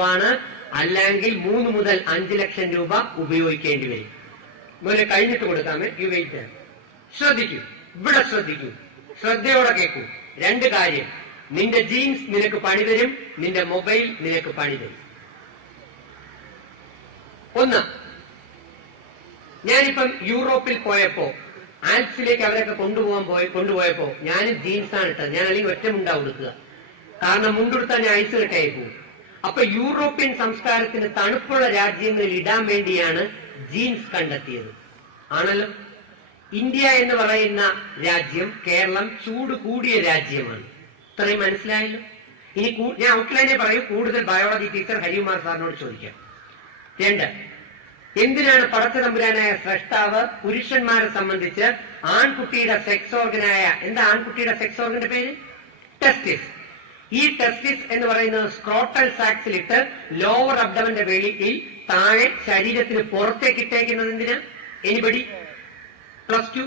ആണ് അല്ലെങ്കിൽ മൂന്ന് മുതൽ അഞ്ച് ലക്ഷം രൂപ ഉപയോഗിക്കേണ്ടി വരും. മോനെ കഴിഞ്ഞിട്ട് കൊടുക്കാമേ. യു വെയിറ്റ് ശ്രദ്ധിക്കൂ. ഇവിടെ ശ്രദ്ധിക്കൂ. ശ്രദ്ധയോടെ കേൾക്കൂ. രണ്ട് കാര്യം. നിന്റെ ജീൻസ് നിനക്ക് പണി തരും. നിന്റെ മൊബൈൽ നിനക്ക് പണി തരും. ഒന്ന്. ഞാനിപ്പം യൂറോപ്പിൽ പോയപ്പോ ആൽപ്സിലേക്ക് അവരൊക്കെ കൊണ്ടുപോകാൻ പോയി കൊണ്ടുപോയപ്പോ ഞാനും ജീൻസാണ് ഇട്ടത്. ഞാൻ അല്ലെങ്കിൽ ഒറ്റ മുണ്ടാ കാരണം മുണ്ടെടുത്താൽ ഞാൻ ഐസ് കെട്ടായി പോകും. അപ്പൊ യൂറോപ്യൻ സംസ്കാരത്തിന് തണുപ്പുള്ള രാജ്യങ്ങളിൽ ഇടാൻ വേണ്ടിയാണ് ജീൻസ് കണ്ടെത്തിയത്. ആണല്ലോ? ഇന്ത്യ എന്ന് പറയുന്ന രാജ്യം കേരളം ചൂട് കൂടിയ രാജ്യമാണ്. ഇത്രയും മനസ്സിലായല്ലോ? ഇനി ഞാൻ ഔട്ട്ലൈനെ പറയൂ കൂടുതൽ ബയോളജി ടീച്ചർ ഹരികുമാർ സാറിനോട് ചോദിക്കാം. രണ്ട് എന്തിനാണ് പടച്ച തമ്പുരാനായ സ്രഷ്ടാവ് പുരുഷന്മാരെ സംബന്ധിച്ച് ആൺകുട്ടിയുടെ സെക്സ് ഓർഗനായ എന്താ ആൺകുട്ടിയുടെ സെക്സ് ഓർഗന്റെ പേര്? ടെസ്റ്റിസ് ഈ ടെസ്റ്റിസ് എന്ന് പറയുന്നത് സ്ക്രോട്ടൽ സാക്സിലിട്ട് ലോവർ അബ്ഡമന്റെ വെളിയിൽ താഴെ ശരീരത്തിന് പുറത്തേക്ക് ഇട്ടേക്കുന്നത് എന്തിനാ? എനിബടി പ്ലസ് ടു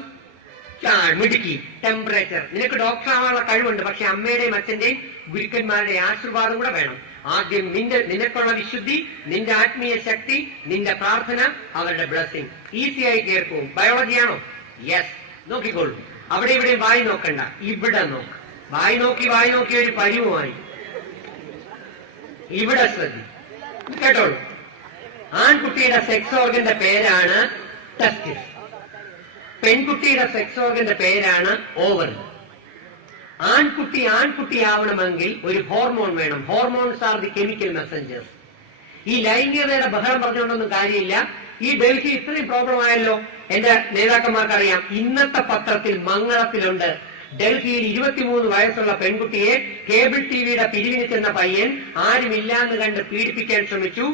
മിടുക്കി. ടെമ്പറേച്ചർ നിനക്ക് ഡോക്ടർ ആവാനുള്ള കഴിവുണ്ട് പക്ഷെ അമ്മയുടെയും അച്ഛന്റെയും ഗുരുക്കന്മാരുടെയും ആശീർവാദം കൂടെ വേണം. ആദ്യം നിന്റെ നിനക്കുള്ള വിശുദ്ധി നിന്റെ ആത്മീയ ശക്തി നിന്റെ പ്രാർത്ഥന അവരുടെ ബ്ലസ്സിംഗ് ഈസി ആയി കേൾക്കും. ബയോളജിയാണോ യെസ് നോക്കിക്കോളൂ. അവിടെ ഇവിടെ വായി നോക്കണ്ട. ഇവിടെ നോക്ക്. വായി നോക്കി വായി നോക്കി ഒരു പരിവുമായി ഇവിടെ ശ്രദ്ധി. കേട്ടോളൂ ആൺകുട്ടിയുടെ സെക്സ് ഓർഗന്റെ പേരാണ് ടെസ്റ്റിസ് പെൺകുട്ടിയുടെ സെക്സ് ഓർഗന്റെ പേരാണ് ഓവർ ആൺകുട്ടി ആൺകുട്ടിയാവണമെങ്കിൽ ഒരു ഹോർമോൺ വേണം. Hormones are the chemical messengers ഈ ലൈംഗികതയുടെ ബഹളം പറഞ്ഞുകൊണ്ടൊന്നും കാര്യമില്ല. ഈ ഡൽഹി ഇത്രയും പ്രോബ്ലം ആയല്ലോ. എന്റെ നേതാക്കന്മാർക്കറിയാം. ഇന്നത്തെ പത്രത്തിൽ മംഗളത്തിലുണ്ട് ഡൽഹിയിൽ ഇരുപത്തിമൂന്ന് വയസ്സുള്ള പെൺകുട്ടിയെ കേബിൾ ടിവിയുടെ പിരിവിന് ചെന്ന പയ്യൻ ആരുമില്ലാന്ന് കണ്ട് പീഡിപ്പിക്കാൻ ശ്രമിച്ചു.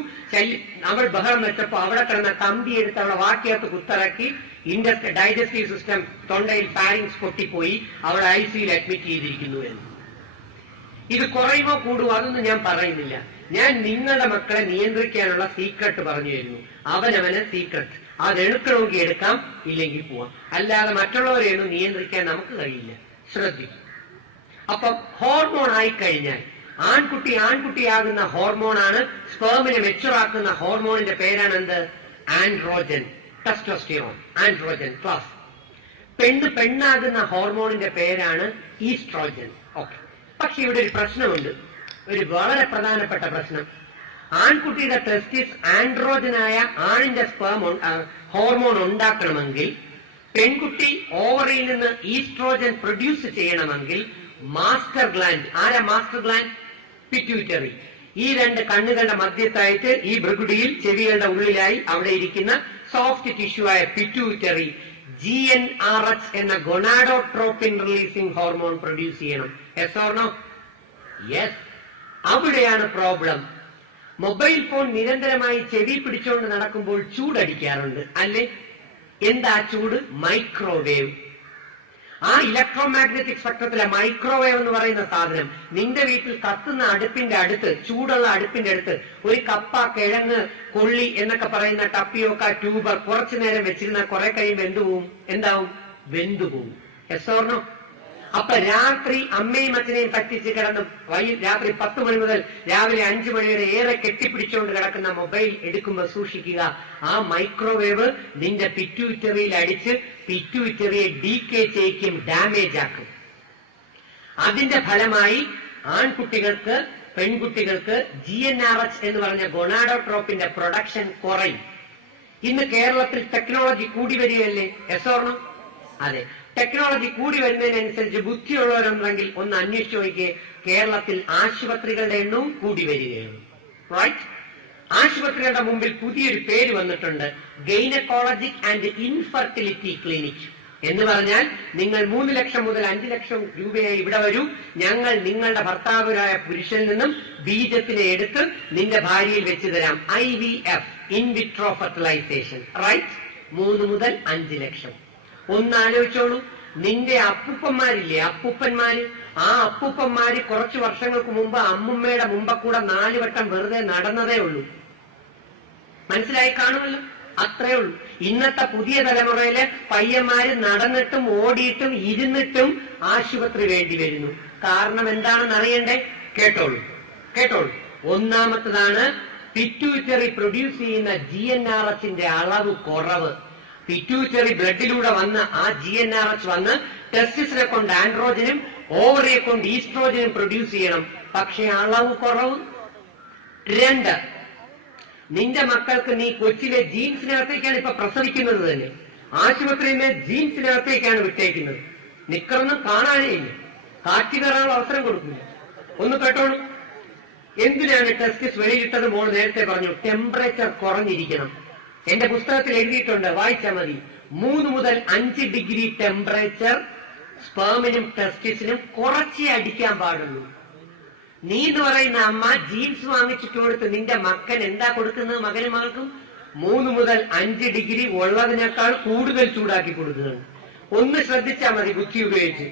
അവൾ ബഹളം വെച്ചപ്പോ അവിടെ കിടന്ന കമ്പി എടുത്ത് അവളെ വാക്കിയകത്ത് കുത്തിറക്കി. ഇൻഡസ് ഡൈജസ്റ്റീവ് സിസ്റ്റം തൊണ്ടയിൽ പാരിങ്സ് പൊട്ടിപ്പോയി. അവൾ ഐ സിയിൽ അഡ്മിറ്റ് ചെയ്തിരിക്കുന്നു എന്ന്. ഇത് കുറയുമോ കൂടുമോ അതൊന്നും ഞാൻ പറയുന്നില്ല. ഞാൻ നിങ്ങളുടെ മക്കളെ നിയന്ത്രിക്കാനുള്ള സീക്രട്ട് പറഞ്ഞു തരുന്നു. അവനവന് സീക്രട്ട് അത് എടുക്കണമെങ്കിൽ എടുക്കാം ഇല്ലെങ്കിൽ പോവാം. അല്ലാതെ മറ്റുള്ളവരെയൊന്നും നിയന്ത്രിക്കാൻ നമുക്ക് കഴിയില്ല. ശ്രദ്ധിക്കും അപ്പം ഹോർമോൺ ആയി കഴിഞ്ഞാൽ ആൺകുട്ടി ആൺകുട്ടിയാകുന്ന ഹോർമോണാണ് സ്പേമിനെ മെച്ചുറാക്കുന്ന ഹോർമോണിന്റെ പേരാണ് എന്ത് ആൻഡ്രോജൻ ടെസ്റ്റോസ്റ്റിറോൺ ആൻഡ്രോജൻ ക്ലാസ് പെണ്ണ് പെണ്ണാകുന്ന ഹോർമോണിന്റെ പേരാണ് ഈസ്ട്രോജൻ ഓക്കെ പക്ഷെ ഇവിടെ ഒരു പ്രശ്നമുണ്ട്. ഒരു വളരെ പ്രധാനപ്പെട്ട പ്രശ്നം. ആൺകുട്ടിയുടെ ടെസ്റ്റിസ് ആൻഡ്രോജനായ ആണിന്റെ സ്പേം ഹോർമോൺ ഉണ്ടാക്കണമെങ്കിൽ പെൺകുട്ടി ഓവറിയിൽ നിന്ന് ഈസ്ട്രോജൻ പ്രൊഡ്യൂസ് ചെയ്യണമെങ്കിൽ മാസ്റ്റർ ഗ്ലാൻഡ് ആരാ മാസ്റ്റർ ഗ്ലാൻഡ്? പിറ്റ്യൂറ്ററി ഈ രണ്ട് കണ്ണുകളുടെ മധ്യത്തായിട്ട് ഈ ഭൃഗുടിയിൽ ചെവികളുടെ ഉള്ളിലായി അവിടെ ഇരിക്കുന്ന സോഫ്റ്റ് ടിഷ്യൂ ആയ pituitary G N R H എന്ന ഗൊണാഡോട്രോപ്പിൻ റിലീസിംഗ് ഹോർമോൺ പ്രൊഡ്യൂസ് ചെയ്യണം. എസ് ഓർണോ യെസ് അവിടെയാണ് പ്രോബ്ലം മൊബൈൽ ഫോൺ നിരന്തരമായി ചെവി പിടിച്ചുകൊണ്ട് നടക്കുമ്പോൾ ചൂടടിക്കാറുണ്ട്. അല്ലേ? എന്താ ചൂട്? മൈക്രോവേവ് ആ ഇലക്ട്രോ മാഗ്നറ്റിക് സ്പെക്ട്രത്തിലെ മൈക്രോവേവ് എന്ന് പറയുന്ന സാധനം നിന്റെ വീട്ടിൽ കത്തുന്ന അടുപ്പിന്റെ അടുത്ത് ചൂടുള്ള അടുപ്പിന്റെ അടുത്ത് ഒരു കപ്പ കിഴങ്ങ് കൊള്ളി എന്നൊക്കെ പറയുന്ന ടപ്പിയോക്ക ട്യൂബർ കുറച്ചു നേരം വെച്ചിരുന്ന കുറെ കഴിയുമ്പോൾ എന്തുപോകും എന്താവും? വെന്തുപോകും എസ് ഓർണോ അപ്പൊ രാത്രി അമ്മയും അച്ഛനെയും പറ്റിച്ച് കിടന്ന് വൈ രാത്രി പത്ത് മണി മുതൽ രാവിലെ അഞ്ചു മണി വരെ ഏറെ കെട്ടിപ്പിടിച്ചുകൊണ്ട് കിടക്കുന്ന മൊബൈൽ എടുക്കുമ്പോൾ സൂക്ഷിക്കുക. ആ മൈക്രോവേവ് നിന്റെ പിറ്റ്യൂറ്ററിയിൽ അടിച്ച് പിറ്റ്യൂറ്ററിയെ കെ ചെയ്യിക്കും ഡാമേജ് ആക്കും. അതിന്റെ ഫലമായി ആൺകുട്ടികൾക്ക് പെൺകുട്ടികൾക്ക് ജി എൻ ആർ എച്ച് എന്ന് പറഞ്ഞ ഗൊണാഡോട്രോപ്പിന്റെ പ്രൊഡക്ഷൻ കുറയും. ഇന്ന് കേരളത്തിൽ ടെക്നോളജി കൂടി വരികയല്ലേ? എസ് ഓർണം അതെ. ടെക്നോളജി കൂടി വരുന്നതിനനുസരിച്ച് ബുദ്ധിയുള്ളവരുണ്ടെങ്കിൽ ഒന്ന് അന്വേഷിച്ചു നോക്കിയേ കേരളത്തിൽ ആശുപത്രികളുടെ എണ്ണവും കൂടി വരികയാണ്. റൈറ്റ് ആശുപത്രികളുടെ മുമ്പിൽ പുതിയൊരു പേര് വന്നിട്ടുണ്ട്. Gynaecologic and infertility clinic. എന്ന് പറഞ്ഞാൽ നിങ്ങൾ മൂന്ന് ലക്ഷം മുതൽ അഞ്ച് ലക്ഷം രൂപയായി ഇവിടെ വരൂ. ഞങ്ങൾ നിങ്ങളുടെ ഭർത്താവരായ പുരുഷനിൽ നിന്നും ബീജത്തിനെ എടുത്ത് നിന്റെ ഭാര്യയിൽ വെച്ച് തരാം. I V F in vitro fertilisation. Right മൂന്ന് മുതൽ അഞ്ച് ലക്ഷം. ഒന്ന് ആലോചിച്ചോളൂ നിന്റെ അപ്പൂപ്പന്മാരില്ലേ? അപ്പൂപ്പന്മാര്? ആ അപ്പൂപ്പന്മാര് കുറച്ചു വർഷങ്ങൾക്ക് മുമ്പ് അമ്മുമ്മയുടെ മുമ്പ് കൂടെ നാല് വട്ടം വെറുതെ നടന്നതേ ഉള്ളൂ. മനസ്സിലായി കാണുമല്ലോ? അത്രേ ഉള്ളൂ. ഇന്നത്തെ പുതിയ തലമുറയിലെ പയ്യന്മാര് നടന്നിട്ടും ഓടിയിട്ടും ഇരുന്നിട്ടും ആശുപത്രി വേണ്ടി വരുന്നു. കാരണം എന്താണെന്ന് അറിയണ്ടേ? കേട്ടോളൂ. കേട്ടോളൂ. ഒന്നാമത്തതാണ് പിറ്റ്യൂറ്ററി പ്രൊഡ്യൂസ് ചെയ്യുന്ന ജി എൻ ആർ എസിന്റെ അളവ് കുറവ്. പിറ്റ്യൂറ്ററി ബ്ലഡിലൂടെ വന്ന് ആ ജി എൻ ആർ എച്ച് വന്ന് ടെസ്റ്റിസിനെ കൊണ്ട് ആൻഡ്രോജനും ഓവറിയെ കൊണ്ട് ഈസ്ട്രോജനും പ്രൊഡ്യൂസ് ചെയ്യണം. പക്ഷെ അളവ് കുറവ്. രണ്ട് നിന്റെ മക്കൾക്ക് നീ കൊച്ചിലെ ജീൻസിനകത്തേക്കാണ് ഇപ്പൊ പ്രസവിക്കുന്നത് തന്നെ. ആശുപത്രിയിൽ നിന്ന് ജീൻസിനകത്തേക്കാണ് വിട്ടേക്കുന്നത്. നിക്കറൊന്നും കാണാനേ ഇല്ല. കാറ്റി കയറാനുള്ള അവസരം കൊടുക്കില്ല. ഒന്ന് കേട്ടോളൂ. എന്തിനാണ് ടെസ്റ്റിസ് വെളിയിട്ടത് മോൾ നേരത്തെ പറഞ്ഞു ടെമ്പറേച്ചർ കുറഞ്ഞിരിക്കണം. എന്റെ പുസ്തകത്തിൽ എഴുതിയിട്ടുണ്ട് വായിച്ചാൽ മതി. മൂന്ന് മുതൽ അഞ്ച് ഡിഗ്രി ടെമ്പറേച്ചർ സ്പേമിനും ടെസ്റ്റിസിനും കുറച്ചേ അടിക്കാൻ പാടുള്ളൂ. നീ എന്ന് പറയുന്ന അമ്മ ജീൻസ് വാങ്ങിച്ചിട്ട് കൊടുത്ത് നിന്റെ മക്കൻ എന്താ കൊടുക്കുന്നത് മകനും മകൾക്കും? മൂന്ന് മുതൽ അഞ്ച് ഡിഗ്രി ഉള്ളതിനേക്കാൾ കൂടുതൽ ചൂടാക്കി കൊടുക്കുകയാണ്. ഒന്ന് ശ്രദ്ധിച്ചാൽ മതി ബുദ്ധി ഉപയോഗിച്ച്.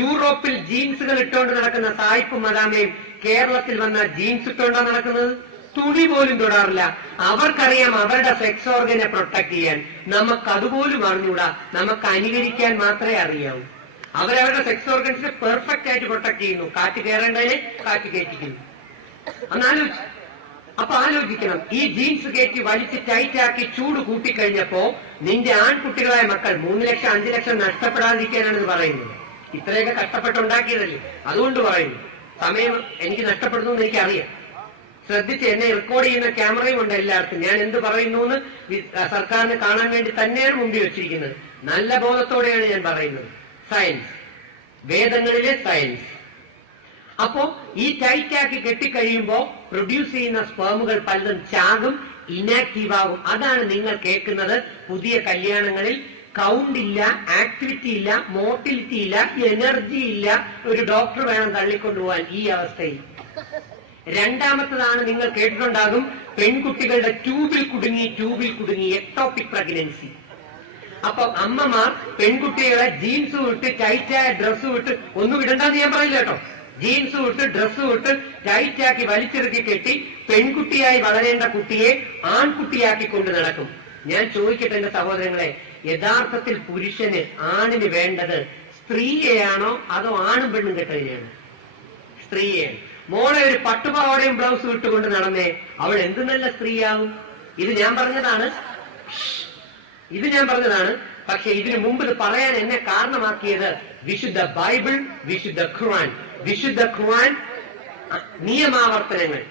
യൂറോപ്പിൽ ജീൻസുകൾ ഇട്ടുകൊണ്ട് നടക്കുന്ന സായിപ്പ് മദാമയും കേരളത്തിൽ വന്ന ജീൻസ് ഇട്ടുകൊണ്ടാണ് നടക്കുന്നത്? തുണി പോലും തൊടാറില്ല. അവർക്കറിയാം അവരുടെ സെക്സ് ഓർഗനെ പ്രൊട്ടക്ട് ചെയ്യാൻ. നമുക്ക് അതുപോലും അറിഞ്ഞൂടാ. നമുക്ക് അനുകരിക്കാൻ മാത്രമേ അറിയാവൂ. അവരവരുടെ സെക്സ് ഓർഗൻസിനെ പെർഫെക്റ്റ് ആയിട്ട് പ്രൊട്ടക്ട് ചെയ്യുന്നു. കാറ്റ് കയറേണ്ടതിനെ കാറ്റ് കയറ്റിക്കുന്നു. അന്ന് ആലോചിച്ചു അപ്പൊ ആലോചിക്കണം. ഈ ജീൻസ് കയറ്റി വലിച്ച് ടൈറ്റ് ആക്കി ചൂട് കൂട്ടിക്കഴിഞ്ഞപ്പോ നിന്റെ ആൺകുട്ടികളായ മക്കൾ മൂന്ന് ലക്ഷം അഞ്ചു ലക്ഷം നഷ്ടപ്പെടാതിരിക്കാനാണ് ഇത് പറയുന്നത്. ഇത്രയൊക്കെ കഷ്ടപ്പെട്ടുണ്ടാക്കിയതല്ലേ അതുകൊണ്ട് പറയുന്നു. സമയം എനിക്ക് നഷ്ടപ്പെടുന്നു എന്ന് എനിക്കറിയാം. ശ്രദ്ധിച്ച് എന്നെ റെക്കോർഡ് ചെയ്യുന്ന ക്യാമറയും ഉണ്ട് എല്ലാവർക്കും ഞാൻ എന്ത് പറയുന്നു എന്ന് സർക്കാരിന് കാണാൻ വേണ്ടി തന്നെയാണ് മുമ്പിൽ വെച്ചിരിക്കുന്നത്. നല്ല ബോധത്തോടെയാണ് ഞാൻ പറയുന്നത്. സയൻസ് വേദങ്ങളിലെ സയൻസ് അപ്പോ ഈ ടൈറ്റാക്കി കെട്ടിക്കഴിയുമ്പോ പ്രൊഡ്യൂസ് ചെയ്യുന്ന സ്പേമുകൾ പലതും ചാകും ഇനാക്റ്റീവ് ആകും. അതാണ് നിങ്ങൾ കേൾക്കുന്നത് പുതിയ കല്യാണങ്ങളിൽ. കൗണ്ട് ഇല്ല ആക്ടിവിറ്റി ഇല്ല മോട്ടിലിറ്റി ഇല്ല എനർജി ഇല്ല. ഒരു ഡോക്ടർ വേണം തള്ളിക്കൊണ്ടുപോകാൻ ഈ അവസ്ഥയിൽ. രണ്ടാമത്തതാണ് നിങ്ങൾ കേട്ടിട്ടുണ്ടാകും പെൺകുട്ടികളുടെ ട്യൂബിൽ കുടുങ്ങി ട്യൂബിൽ കുടുങ്ങി എക്ടോപിക് പ്രഗ്നൻസി അപ്പൊ അമ്മമാർ പെൺകുട്ടികളെ ജീൻസ് വിട്ട് ടൈറ്റായ ഡ്രസ്സ് വിട്ട് ഒന്നും ഇടണ്ടെന്ന് ഞാൻ പറയില്ല കേട്ടോ. ജീൻസ് വിട്ട് ഡ്രസ്സ് വിട്ട് ടൈറ്റാക്കി വലിച്ചെറുക്കി കെട്ടി പെൺകുട്ടിയായി വളരേണ്ട കുട്ടിയെ ആൺകുട്ടിയാക്കി കൊണ്ട് നടക്കും. ഞാൻ ചോദിക്കട്ടെ എന്റെ സഹോദരങ്ങളെ യഥാർത്ഥത്തിൽ പുരുഷന് ആണിന് വേണ്ടത് സ്ത്രീയെയാണോ അതോ ആണും പെണ്ണും കെട്ടതിനെയാണ് സ്ത്രീയെയാണ്. മോളെ ഒരു പട്ടുപാവാടയും ബ്ലൗസ് ഇട്ടുകൊണ്ട് നടന്നേ. അവൾ എന്ത് നല്ല സ്ത്രീയാവും? ഇത് ഞാൻ പറഞ്ഞതാണ്. ഇത് ഞാൻ പറഞ്ഞതാണ്. പക്ഷെ ഇതിനു മുമ്പ് ഇത് പറയാൻ എന്നെ കാരണമാക്കിയത് വിശുദ്ധ ബൈബിൾ വിശുദ്ധ ഖുർആൻ. വിശുദ്ധ ഖുർആൻ നിയമാവർത്തനങ്ങൾ.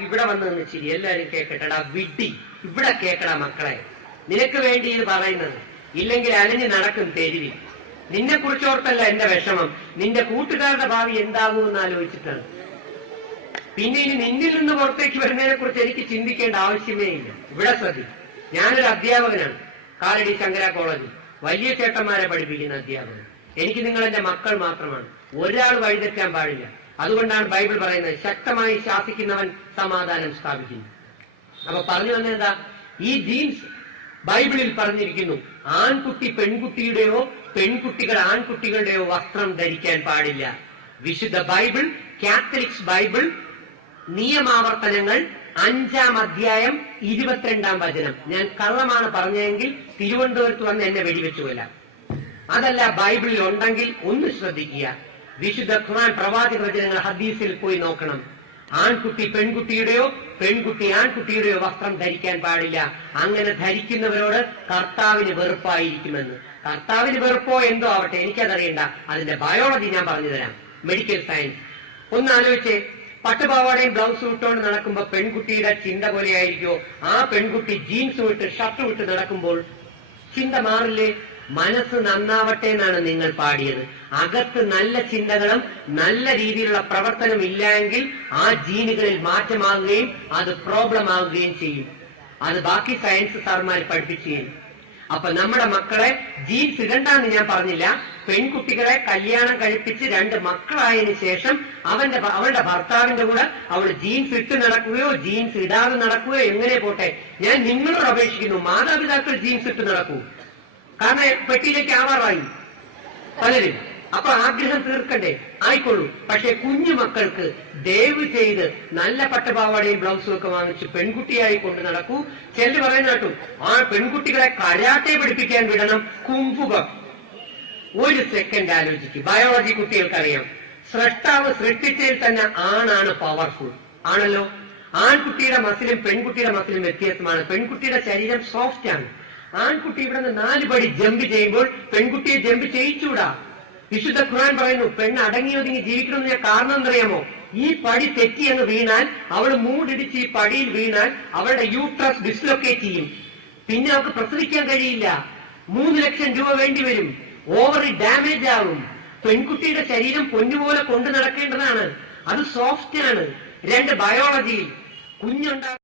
ഇവിടെ വന്ന് നിന്ന് ചിരി. എല്ലാരും കേക്കട്ടടാ വിഡി ഇവിടെ കേക്കടാ മക്കളെ. നിനക്ക് വേണ്ടി ഇത് പറയുന്നത്. ഇല്ലെങ്കിൽ അലഞ്ഞു നടക്കും തെരുവിൽ. നിന്നെ കുറിച്ചോർത്തല്ല എന്റെ വിഷമം. നിന്റെ കൂട്ടുകാരുടെ ഭാവി എന്താകുമെന്ന് ആലോചിച്ചിട്ടാണ്. പിന്നെ ഇനി നിന്നിൽ നിന്ന് പുറത്തേക്ക് വരുന്നതിനെ കുറിച്ച് എനിക്ക് ചിന്തിക്കേണ്ട ആവശ്യമേ ഇല്ല. ഇവിടെ ശ്രദ്ധിക്കും ഞാനൊരു അധ്യാപകനാണ്. കാലടി ശങ്കര കോളേജിൽ. വലിയ ചേട്ടന്മാരെ പഠിപ്പിക്കുന്ന അധ്യാപകൻ. എനിക്ക് നിങ്ങൾ എന്റെ മക്കൾ മാത്രമാണ്. ഒരാൾ വഴിതെറ്റാൻ പാടില്ല. അതുകൊണ്ടാണ് ബൈബിൾ പറയുന്നത് ശക്തമായി ശാസിക്കുന്നവൻ സമാധാനം സ്ഥാപിക്കുന്നു. അപ്പൊ പറഞ്ഞു വന്നത് എന്താ ഈ ജീൻസ് ബൈബിളിൽ പറഞ്ഞിരിക്കുന്നു ആൺകുട്ടി പെൺകുട്ടിയുടെയോ പെൺകുട്ടികൾ ആൺകുട്ടികളുടെയോ വസ്ത്രം ധരിക്കാൻ പാടില്ല. വിശുദ്ധ ബൈബിൾ കാത്തലിക്സ് ബൈബിൾ നിയമാവർത്തനങ്ങൾ അഞ്ചാം അധ്യായം ഇരുപത്തിരണ്ടാം വചനം. ഞാൻ കള്ളമാണ് പറഞ്ഞതെങ്കിൽ തിരുവനന്തപുരത്ത് വന്ന് എന്നെ വെടിവെച്ചു കൊല്ലാം. അതല്ല ബൈബിളിൽ ഉണ്ടെങ്കിൽ ഒന്ന് ശ്രദ്ധിക്കുക. വിശുദ്ധ ഖുർആൻ പ്രവാചക വചനങ്ങൾ ഹദീസിൽ പോയി നോക്കണം. ആൺകുട്ടി പെൺകുട്ടിയുടെയോ പെൺകുട്ടി ആൺകുട്ടിയുടെയോ വസ്ത്രം ധരിക്കാൻ പാടില്ല. അങ്ങനെ ധരിക്കുന്നവരോട് കർത്താവിന് വെറുപ്പായിരിക്കുമെന്ന്. കർത്താവിന് വെറുപ്പോ എന്തോ ആവട്ടെ എനിക്കതറിയണ്ട. അതിന്റെ ബയോളജി ഞാൻ പറഞ്ഞു തരാം മെഡിക്കൽ സയൻസ് ഒന്ന് ആലോചിച്ചേ പട്ടുപാവാടയും ബ്ലൗസും ഇട്ടുകൊണ്ട് നടക്കുമ്പോ പെൺകുട്ടിയുടെ ചിന്ത പോലെ ആയിരിക്കോ ആ പെൺകുട്ടി ജീൻസ് ഇട്ട് ഷർട്ട് ഇട്ട് നടക്കുമ്പോൾ ചിന്ത മാറില്ലേ? മനസ്സ് നന്നാവട്ടെ എന്നാണ് നിങ്ങൾ പാടിയത്. അകത്ത് നല്ല ചിന്തകളും നല്ല രീതിയിലുള്ള പ്രവർത്തനം ഇല്ലെങ്കിൽ ആ ജീനുകളിൽ മാറ്റമാകുകയും അത് പ്രോബ്ലം ആകുകയും ചെയ്യും. അത് ബാക്കി സയൻസ് സാർമാർ പഠിപ്പിച്ചു അപ്പൊ നമ്മുടെ മക്കളെ ജീൻസ് ഇടണ്ടെന്ന് ഞാൻ പറഞ്ഞില്ല. പെൺകുട്ടികളെ കല്യാണം കഴിപ്പിച്ച് രണ്ട് മക്കളായതിനു ശേഷം അവന്റെ അവളുടെ ഭർത്താവിന്റെ കൂടെ അവൾ ജീൻസ് ഇട്ട് നടക്കുകയോ ജീൻസ് ഇടാതെ നടക്കുകയോ എങ്ങനെ പോട്ടെ. ഞാൻ നിങ്ങളോട് അപേക്ഷിക്കുന്നു മാതാപിതാക്കൾ ജീൻസ് ഇട്ട് നടക്കൂ. കാരണം പെട്ടിയിലേക്ക് ആവാറായി. പലരും. അപ്പൊ ആഗ്രഹം തീർക്കണ്ടേ? ആയിക്കൊള്ളൂ. പക്ഷെ കുഞ്ഞു മക്കൾക്ക് ദയവ് ചെയ്ത് നല്ല പട്ടുപാവാടയും ബ്ലൗസും ഒക്കെ വാങ്ങിച്ച് പെൺകുട്ടിയായി കൊണ്ട് നടക്കൂ. ചെല്ലു പറയുന്ന കേട്ടു ആ പെൺകുട്ടികളെ കരാട്ടെ പഠിപ്പിക്കാൻ വിടണം കുമ്പുക ഒരു സെക്കൻഡ് ആലോചിക്കും. ബയോളജി കുട്ടികൾക്കറിയാം. സൃഷ്ടാവ് സൃഷ്ടിച്ചതിൽ തന്നെ ആണാണ് പവർഫുൾ ആണല്ലോ? ആൺകുട്ടിയുടെ മസിലും പെൺകുട്ടിയുടെ മസിലും വ്യത്യാസമാണ്. പെൺകുട്ടിയുടെ ശരീരം സോഫ്റ്റ് ആണ്. ആൺകുട്ടി ഇവിടെ നിന്ന് നാല് പടി ജമ്പ് ചെയ്യുമ്പോൾ പെൺകുട്ടിയെ ജമ്പ് ചെയ്യിച്ചൂടാ വിശുദ്ധ ഖുർആൻ പറയുന്നു പെണ്ണ് അടങ്ങി ഒതുങ്ങി ജീവിക്കണമെന്ന് ഞാൻ കാരണം എന്തറിയാമോ? ഈ പടി തെറ്റി അങ്ങ് വീണാൽ അവൾ മൂടിടിച്ച് ഈ പടിയിൽ വീണാൽ അവളുടെ യൂട്രസ് ഡിസ്ലൊക്കേറ്റ് ചെയ്യും. പിന്നെ അവൾക്ക് പ്രസവിക്കാൻ കഴിയില്ല. മൂന്ന് ലക്ഷം രൂപ വേണ്ടി വരും. ഓവറി ഡാമേജ് ആവും പെൺകുട്ടിയുടെ ശരീരം പൊന്നുപോലെ കൊണ്ടു നടക്കേണ്ടതാണ്. അത് സോഫ്റ്റ് ആണ്. രണ്ട് ബയോളജിയിൽ കുഞ്ഞുണ്ടാ